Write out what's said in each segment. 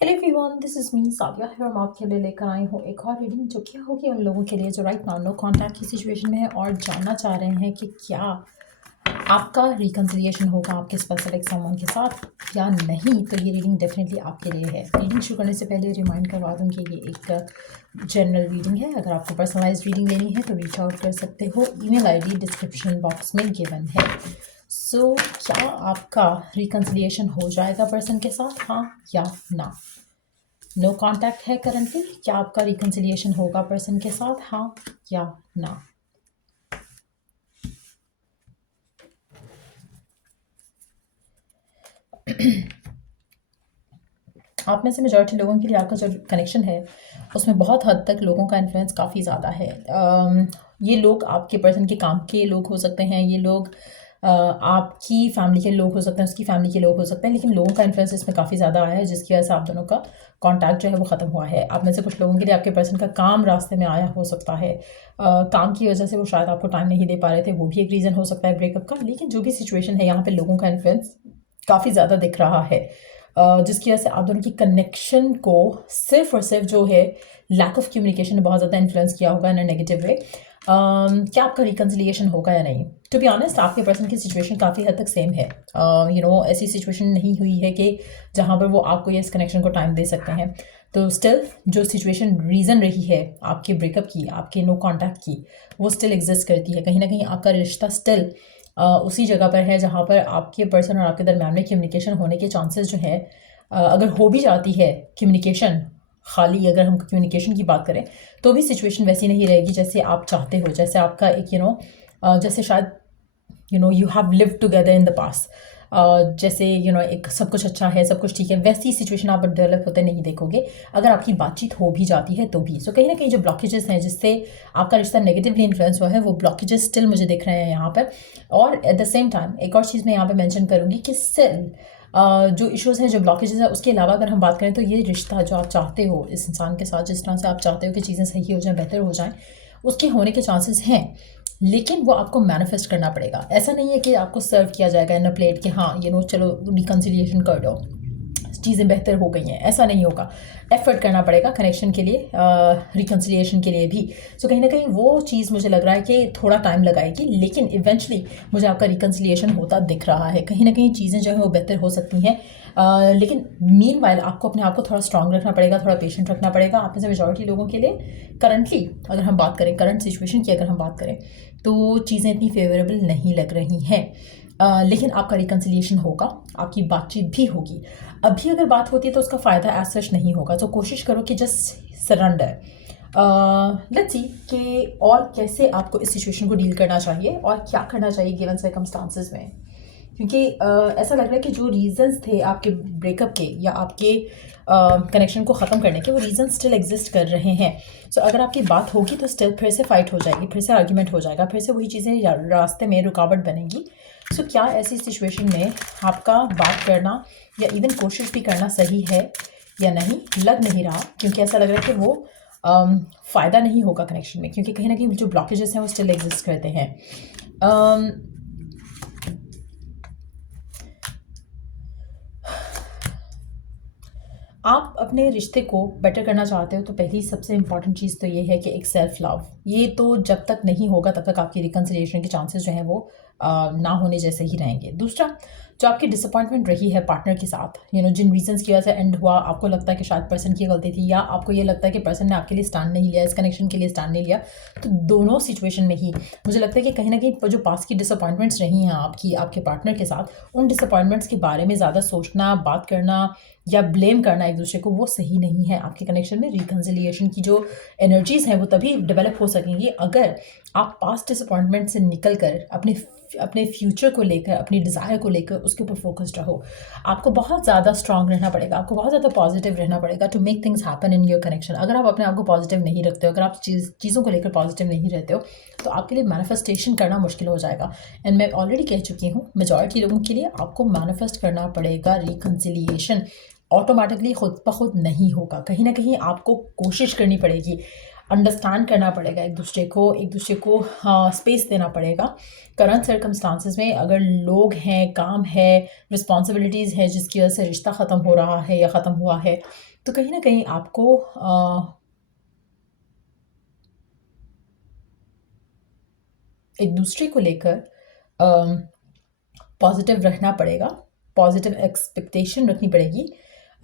Hello everyone, this is me Sadia है और मैं आपके लिए लेकर आई हूँ एक और रीडिंग जो कि होगी उन लोगों के लिए जो राइट नाउ नो कॉन्टैक्ट की सिचुएशन में है और जानना चाह रहे हैं कि क्या आपका रिकन्सिलिएशन होगा आपके स्पेसिफिक समवन के साथ या नहीं। तो ये रीडिंग डेफिनेटली आपके लिए है। रीडिंग शुरू करने से पहले रिमाइंड करवा दूँ कि ये एक जनरल रीडिंग है। अगर आपको पर्सनलाइज्ड रीडिंग लेनी है तो रीच आउट कर सकते हो। ईमेल आईडी डिस्क्रिप्शन बॉक्स में गिवन है। सो क्या आपका रिकन्सिलिएशन हो जाएगा पर्सन के साथ, हाँ या ना। नो कांटेक्ट है करंटली। क्या आपका रिकन्सिलिएशन होगा पर्सन के साथ, हाँ या ना। आप में से मेजॉरिटी लोगों के लिए आपका जो कनेक्शन है उसमें बहुत हद तक लोगों का इन्फ्लुएंस काफ़ी ज़्यादा है। ये लोग आपके पर्सन के काम के लोग हो सकते हैं, ये लोग आपकी फैमिली के लोग हो सकते हैं, उसकी फैमिली के लोग हो सकते हैं, लेकिन लोगों का इन्फ्लुएंस इसमें काफ़ी ज़्यादा आया है जिसकी वजह से आप दोनों का कॉन्टैक्ट जो है वो ख़त्म हुआ है। आप में से कुछ लोगों के लिए आपके पर्सन का काम रास्ते में आया हो सकता है। काम की वजह से वो शायद आपको टाइम नहीं दे पा रहे थे, वो भी एक रीज़न हो सकता है ब्रेकअप का। लेकिन जो भी सिचुएशन है यहाँ पे लोगों का इन्फ्लुएंस काफ़ी ज़्यादा दिख रहा है, जिसकी वजह से आप दोनों की कनेक्शन को सिर्फ और सिर्फ जो है लैक ऑफ कम्युनिकेशन ने बहुत ज़्यादा इन्फ्लुएंस किया होगा इन अ नेगेटिव वे। क्या आपका रिकन्सिलिएशन होगा या नहीं। टू बी ऑनेस्ट, आपके पर्सन की सिचुएशन काफ़ी हद तक सेम है। ऐसी सिचुएशन नहीं हुई है कि जहाँ पर वो आपको या इस कनेक्शन को टाइम दे सकते हैं। तो स्टिल जो सिचुएशन रीज़न रही है आपके ब्रेकअप की, आपके नो कॉन्टैक्ट की, वो स्टिल एग्जिस्ट करती है। कहीं ना कहीं आपका रिश्ता स्टिल उसी जगह पर है जहाँ पर आपके पर्सन और आपके दरम्यान में कम्युनिकेशन होने के चांसेस जो है, अगर हो भी जाती है कम्युनिकेशन, खाली अगर हम कम्युनिकेशन की बात करें तो भी सिचुएशन वैसी नहीं रहेगी जैसे आप चाहते हो। जैसे आपका एक जैसे शायद you have lived together in the past, जैसे एक सब कुछ अच्छा है, सब कुछ ठीक है, वैसी सिचुएशन आप डेवलप होते नहीं देखोगे अगर आपकी बातचीत हो भी जाती है तो भी। सो कहीं ना कहीं जो ब्लॉकेजेस हैं जिससे आपका रिश्ता नेगेटिवली इन्फ्लुएंस हुआ है, वो ब्लॉकेजेस स्टिल मुझे दिख रहे हैं यहाँ पर। और एट द सेम टाइम एक और चीज़ मैं यहाँ पर मैंशन करूँगी कि स्टिल जो इश्यूज़ हैं, जो ब्लॉकेजेस हैं, उसके अलावा अगर हम बात करें तो ये रिश्ता जो आप चाहते हो इस इंसान के साथ, जिस तरह से आप चाहते हो कि चीज़ें सही हो जाएं, बेहतर हो जाएं, उसके होने के चांसेस हैं। लेकिन वो आपको मैनिफेस्ट करना पड़ेगा। ऐसा नहीं है कि आपको सर्व किया जाएगा इन अ प्लेट कि हाँ चलो रिकन्सिलिएशन कर दो, चीज़ें बेहतर हो गई हैं, ऐसा नहीं होगा। एफर्ट करना पड़ेगा कनेक्शन के लिए, रिकन्सिलिएशन के लिए भी। सो कहीं ना कहीं वो चीज़ मुझे लग रहा है कि थोड़ा टाइम लगाएगी, लेकिन इवेंचुअली मुझे आपका रिकन्सिलिएशन होता दिख रहा है। कहीं ना कहीं चीज़ें जो है वो बेहतर हो सकती हैं, लेकिन मीन वाइल आपको अपने आप को थोड़ा स्ट्रांग रखना पड़ेगा, थोड़ा पेशेंट रखना पड़ेगा। आप में से मेजॉरिटी लोगों के लिए करंटली अगर हम बात करें, करंट सिचुएशन की अगर हम बात करें, तो चीज़ें इतनी फेवरेबल नहीं लग रही हैं। लेकिन आपका रिकन्सिलिएशन होगा, आपकी बातचीत भी होगी। अभी अगर बात होती है तो उसका फ़ायदा एज सच नहीं होगा। तो कोशिश करो कि जस्ट सरेंडर। लेट्स सी कि और कैसे आपको इस सिचुएशन को डील करना चाहिए और क्या करना चाहिए गिवन सर्कमस्टांसेस में। क्योंकि ऐसा लग रहा है कि जो रीजंस थे आपके ब्रेकअप के या आपके कनेक्शन को ख़त्म करने के, वो रीज़न स्टिल एग्जिस्ट कर रहे हैं। सो अगर आपकी बात होगी तो स्टिल फिर से फाइट हो जाएगी, फिर से आर्ग्यूमेंट हो जाएगा, फिर से वही चीज़ें रास्ते में रुकावट बनेगी। सो क्या ऐसी सिचुएशन में आपका बात करना या इवन कोशिश भी करना सही है या नहीं, लग नहीं रहा। क्योंकि ऐसा लग रहा है कि वो फ़ायदा नहीं होगा कनेक्शन में, क्योंकि कहीं ना कहीं जो ब्लॉकेजेस हैं वो स्टिल एग्जिस्ट करते हैं। आप अपने रिश्ते को बेटर करना चाहते हो तो पहली सबसे इम्पॉर्टेंट चीज़ तो ये है कि एक सेल्फ लव। ये तो जब तक नहीं होगा तब तक आपकी रिकन्सिलिएशन के चांसेस जो हैं वो ना होने जैसे ही रहेंगे। दूसरा, जो आपकी डिसअपॉइंटमेंट रही है पार्टनर के साथ, जिन रीजंस की वजह से एंड हुआ, आपको लगता है कि शायद पर्सन की गलती थी, या आपको ये लगता है कि पर्सन ने आपके लिए स्टैंड नहीं लिया, इस कनेक्शन के लिए स्टैंड नहीं लिया, तो दोनों सिचुएशन में ही मुझे लगता है कि कहीं ना कहीं जो पास की डिसअपॉइंटमेंट्स रही हैं आपकी आपके पार्टनर के साथ, उन डिसअपॉइंटमेंट्स के बारे में ज़्यादा सोचना, बात करना या ब्लेम करना एक दूसरे को, वो सही नहीं है आपके कनेक्शन में। रिकन्सिलिएशन की जो एनर्जीज़ हैं वो तभी डेवलप हो सकेंगी अगर आप पास्ट डिसअपॉइंटमेंट से निकल कर अपने फ्यूचर को लेकर, अपनी डिज़ायर को लेकर उसके ऊपर फोकस्ड रहो। आपको बहुत ज़्यादा स्ट्रांग रहना पड़ेगा, आपको बहुत ज़्यादा पॉजिटिव रहना पड़ेगा to make things happen in your connection. अगर आप अपने आप को पॉजिटिव नहीं रखते हो, अगर आप चीज़ों को लेकर पॉजिटिव नहीं रहते हो, तो आपके लिए मैनिफेस्टेशन करना मुश्किल हो जाएगा। एंड मैं ऑलरेडी कह चुकी हूँ, मेजॉरिटी लोगों के लिए आपको मैनिफेस्ट करना पड़ेगा रिकन्सिलिएशन। ऑटोमेटिकली खुद ब खुद नहीं होगा, कहीं ना कहीं आपको कोशिश करनी पड़ेगी। अंडरस्टैंड करना पड़ेगा एक दूसरे को स्पेस देना पड़ेगा। करंट सर्कमस्टांसिस में अगर लोग हैं, काम है, रिस्पॉन्सिबिलिटीज़ है जिसकी वजह से रिश्ता ख़त्म हो रहा है या ख़त्म हुआ है, तो कहीं ना कहीं आपको एक दूसरे को लेकर पॉजिटिव रखना पड़ेगा, पॉजिटिव एक्सपेक्टेशन रखनी पड़ेगी,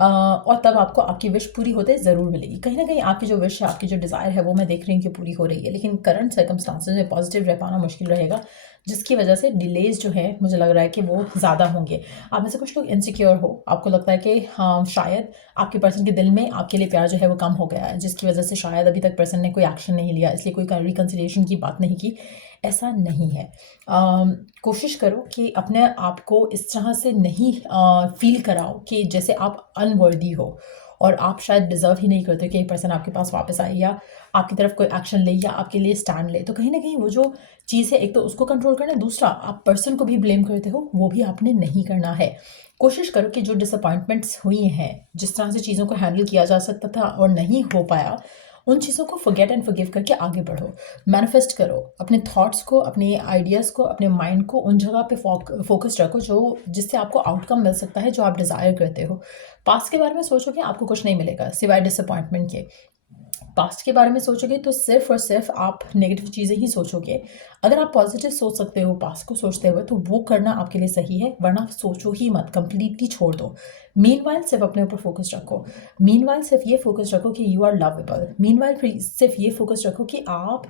और तब आपको आपकी विश पूरी होते ज़रूर मिलेगी। कहीं ना कहीं आपकी जो विश है, आपकी जो डिज़ायर है, वो मैं देख रही हूँ कि पूरी हो रही है, लेकिन करंट सर्कमस्टांसेस में पॉजिटिव रह पाना मुश्किल रहेगा, जिसकी वजह से डिलेज जो है मुझे लग रहा है कि वो ज़्यादा होंगे। आप में से कुछ लोग इनसिक्योर हो, आपको लगता है कि हाँ शायद आपके पर्सन के दिल में आपके लिए प्यार जो है वो कम हो गया है, जिसकी वजह से शायद अभी तक पर्सन ने कोई एक्शन नहीं लिया, इसलिए कोई रिकन्सिलिएशन की बात नहीं की। ऐसा नहीं है। कोशिश करो कि अपने आप को इस तरह से नहीं फील कराओ कि जैसे आप अनवर्दी हो और आप शायद डिज़र्व ही नहीं करते कि एक पर्सन आपके पास वापस आए या आपकी तरफ कोई एक्शन ले या आपके लिए स्टैंड ले। तो कहीं ना कहीं वो जो चीज़ है, एक तो उसको कंट्रोल करना है, दूसरा आप पर्सन को भी ब्लेम करते हो, वो भी आपने नहीं करना है। कोशिश करो कि जो डिसअपॉइंटमेंट्स हुई हैं, जिस तरह से चीज़ों को हैंडल किया जा सकता था और नहीं हो पाया, उन चीज़ों को फॉरगेट एंड फॉरगिव करके आगे बढ़ो। मैनिफेस्ट करो अपने थॉट्स को, अपने आइडियाज़ को, अपने माइंड को उन जगह पे फोकस रखो जो जिससे आपको आउटकम मिल सकता है जो आप डिज़ायर करते हो। पास्ट के बारे में सोचोगे आपको कुछ नहीं मिलेगा सिवाय डिसअपॉइंटमेंट के। पास्ट के बारे में सोचोगे तो सिर्फ और सिर्फ आप नेगेटिव चीज़ें ही सोचोगे। अगर आप पॉजिटिव सोच सकते हो पास्ट को सोचते हुए, तो वो करना आपके लिए सही है, वरना सोचो ही मत, कंप्लीटली छोड़ दो। मीनवाइल सिर्फ अपने ऊपर फोकस रखो। मीनवाइल सिर्फ ये फोकस रखो कि यू आर लवेबल। मीनवाइल सिर्फ ये फोकस रखो कि आप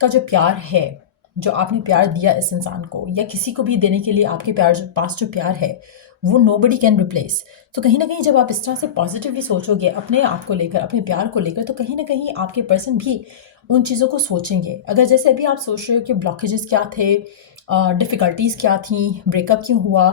का जो प्यार है, जो आपने प्यार दिया इस इंसान को या किसी को भी देने के लिए आपके प्यार जो पास जो प्यार है, वो नोबडी कैन रिप्लेस। तो कहीं ना कहीं जब आप इस तरह से पॉजिटिवली सोचोगे अपने आप को लेकर, अपने प्यार को लेकर, तो कहीं ना कहीं आपके पर्सन भी उन चीज़ों को सोचेंगे। अगर जैसे अभी आप सोच रहे हो कि ब्लॉकेजेस क्या थे, डिफ़िकल्टीज़ क्या थी, ब्रेकअप क्यों हुआ,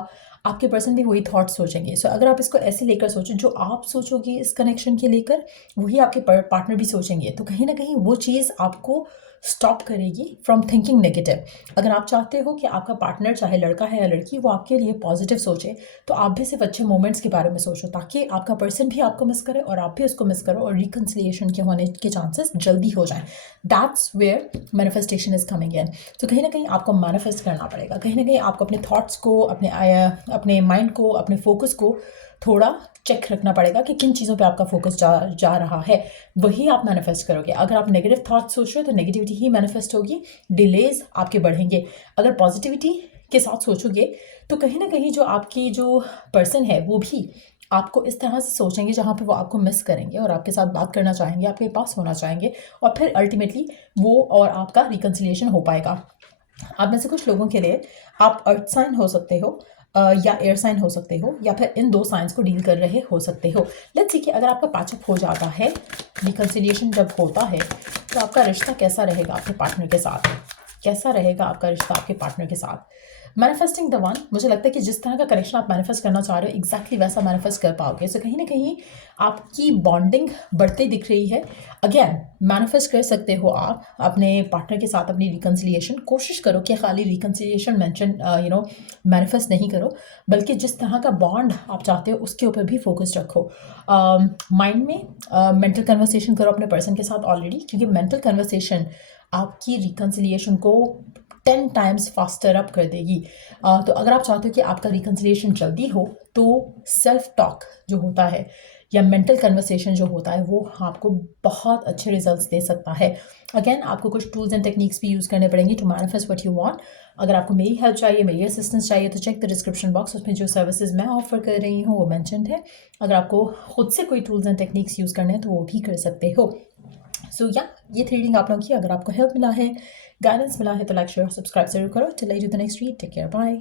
आपके पर्सन भी वही थॉट सोचेंगे। सो अगर आप इसको ऐसे लेकर सोचो, जो आप सोचोगे इस कनेक्शन के लेकर, वही आपके पार्टनर भी सोचेंगे। तो कहीं ना कहीं वो चीज़ आपको स्टॉप करेगी फ्रॉम थिंकिंग नेगेटिव। अगर आप चाहते हो कि आपका पार्टनर, चाहे लड़का है या लड़की, वो आपके लिए पॉजिटिव सोचे, तो आप भी सिर्फ अच्छे मोमेंट्स के बारे में सोचो, ताकि आपका पर्सन भी आपको मिस करे और आप भी उसको मिस करो और रिकन्सिलिएशन के होने के चांसेस जल्दी हो जाएं। That's where manifestation is coming in. तो कहीं ना कहीं आपको मैनिफेस्ट करना पड़ेगा। कहीं ना कहीं आपको अपने थॉट्स को, अपने माइंड को, अपने फोकस को थोड़ा चेक रखना पड़ेगा कि किन चीज़ों पे आपका फोकस जा रहा है, वही आप मैनिफेस्ट करोगे। अगर आप नेगेटिव थॉट सोच रहे हो तो नेगेटिविटी ही मैनिफेस्ट होगी, डिलेज आपके बढ़ेंगे। अगर पॉजिटिविटी के साथ सोचोगे तो कहीं ना कहीं जो आपकी जो पर्सन है वो भी आपको इस तरह से सोचेंगे जहाँ पे वो आपको मिस करेंगे और आपके साथ बात करना चाहेंगे, आपके पास होना चाहेंगे, और फिर अल्टीमेटली वो और आपका रिकन्सिलिएशन हो पाएगा। आप में से कुछ लोगों के लिए आप अर्थ साइन हो सकते हो, या एयर साइन हो सकते हो, या फिर इन दो साइंस को डील कर रहे हो सकते हो। लेट्स सी कि अगर आपका पैचअप हो जाता है, रिकन्सिलिएशन जब होता है, तो आपका रिश्ता कैसा रहेगा आपके पार्टनर के साथ, कैसा रहेगा आपका रिश्ता आपके पार्टनर के साथ। मैनिफेस्टिंग द वन, मुझे लगता है कि जिस तरह का कनेक्शन आप मैनिफेस्ट करना चाह रहे हो एग्जैक्टली वैसा मैनिफेस्ट कर पाओगे। सो कहीं ना कहीं आपकी बॉन्डिंग बढ़ते दिख रही है। अगेन मैनिफेस्ट कर सकते हो आप अपने पार्टनर के साथ अपनी रिकन्सिलिएशन। कोशिश करो कि खाली रिकन्सिलिएशन मैनिफेस्ट नहीं करो, बल्कि जिस तरह का बॉन्ड आप चाहते हो उसके ऊपर भी फोकस रखो। माइंड में मेंटल कन्वर्सेशन करो अपने पर्सन के साथ ऑलरेडी, क्योंकि मेंटल कन्वर्सेशन आपकी रिकन्सिलिएशन को 10 टाइम्स फास्टर अप कर देगी। तो अगर आप चाहते हो कि आपका रिकन्सिलिएशन जल्दी हो, तो सेल्फ टॉक जो होता है या मेंटल कन्वर्सेशन जो होता है वो आपको बहुत अच्छे रिजल्ट्स दे सकता है। अगेन आपको कुछ टूल्स एंड टेक्निक्स भी यूज़ करने पड़ेंगे to manifest what you want. अगर आपको मेरी हेल्प चाहिए, मेरी असिस्टेंस चाहिए, तो चेक द डिस्क्रिप्शन बॉक्स, उसमें जो सर्विसेज मैं ऑफर कर रही हूँ वो मैंशनड है। अगर आपको खुद से कोई टूल्स एंड टेक्निक्स यूज़ करने हैं तो वो भी कर सकते हो। सो या ये थ्री रीडिंग आप लोगों की अगर आपको हेल्प मिला है, गाइडेंस मिला है, तो लाइक शेयर सब्सक्राइब जरूर करो। Till I do the next read, take care, bye.